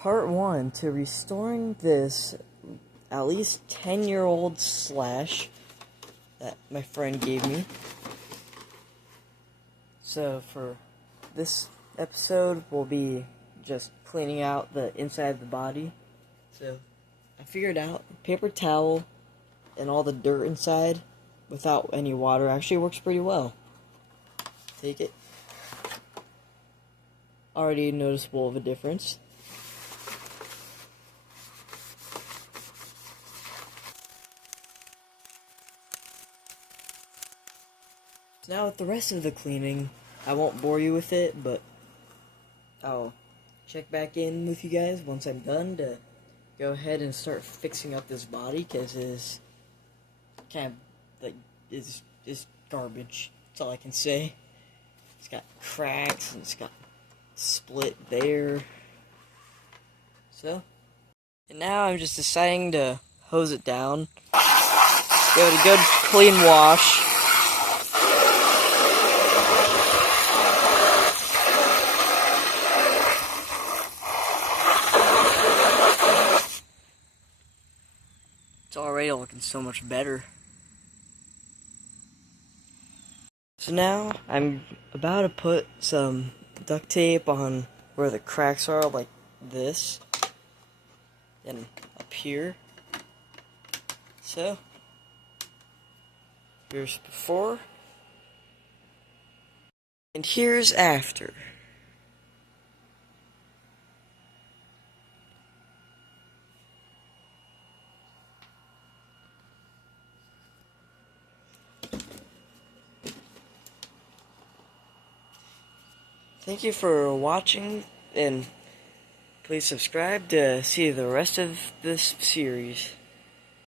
Part 1 to restoring this at least 10-year-old Slash that my friend gave me. So for this episode, we'll be just cleaning out the inside of the body. So I figured out paper towel and all the dirt inside without any water actually works pretty well. Take it. Already noticeable of a difference. Now with the rest of the cleaning, I won't bore you with it, but I'll check back in with you guys once I'm done to go ahead and start fixing up this body, because it's kind of like is garbage. That's all I can say. It's got cracks and it's got split there. So, and now I'm just deciding to hose it down. Give it a good clean wash. It's already looking so much better. So now I'm about to put some duct tape on where the cracks are, like this, and up here. So here's before, and here's after. Thank you for watching, and please subscribe to see the rest of this series.